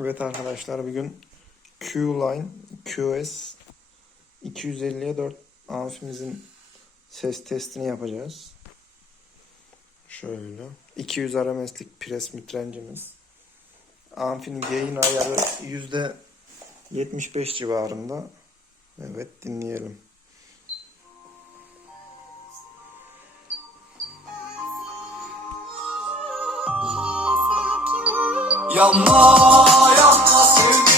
Evet arkadaşlar bugün Q-Line QS 250'ye 4 amfimizin ses testini yapacağız. Şöyle 200 RMS'lik pres mitrencimiz. Amfinin gain ayarı %75 civarında. Evet dinleyelim. Yanmaz you.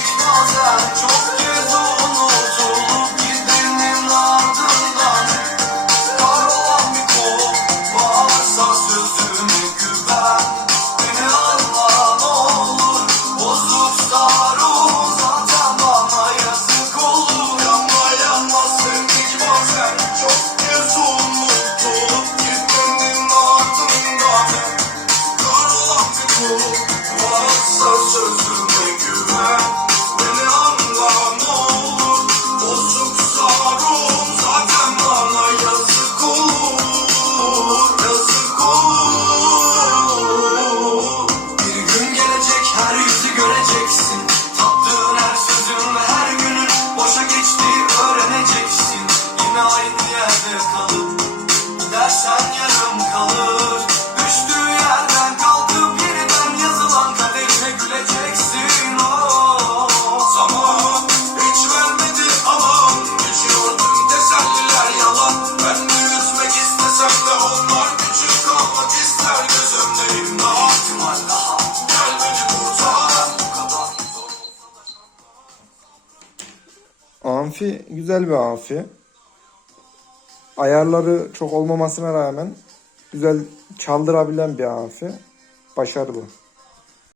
Amfi güzel bir amfi. Ayarları çok olmamasına rağmen güzel çaldırabilen bir amfi. Başarılı.